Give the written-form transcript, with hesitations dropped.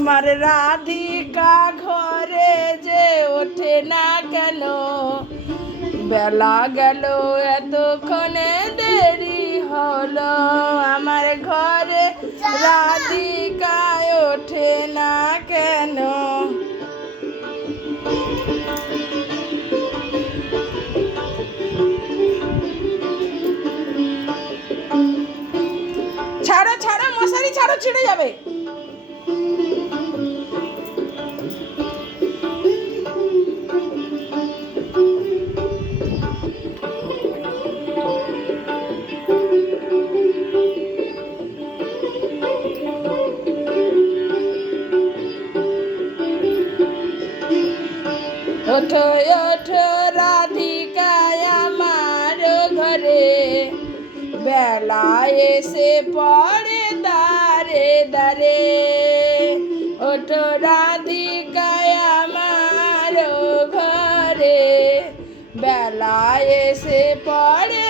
আমার রাধিকা ঘরে যে ওঠে না কেন, বেলা গেল এতক্ষণে দেরি হলো, আমার ঘরে রাধিকা ওঠে না কেন। ছাড়ো ছাড়ো মশারি ছাড়ো, ছিঁড়ে যাবে। ওঠো ওঠো রাধিকা আমার ঘরে, বেলা এসে পড়ে দারে দারে। ওঠো রাধিকা আমার ঘরে, বেলা এসে পড়ে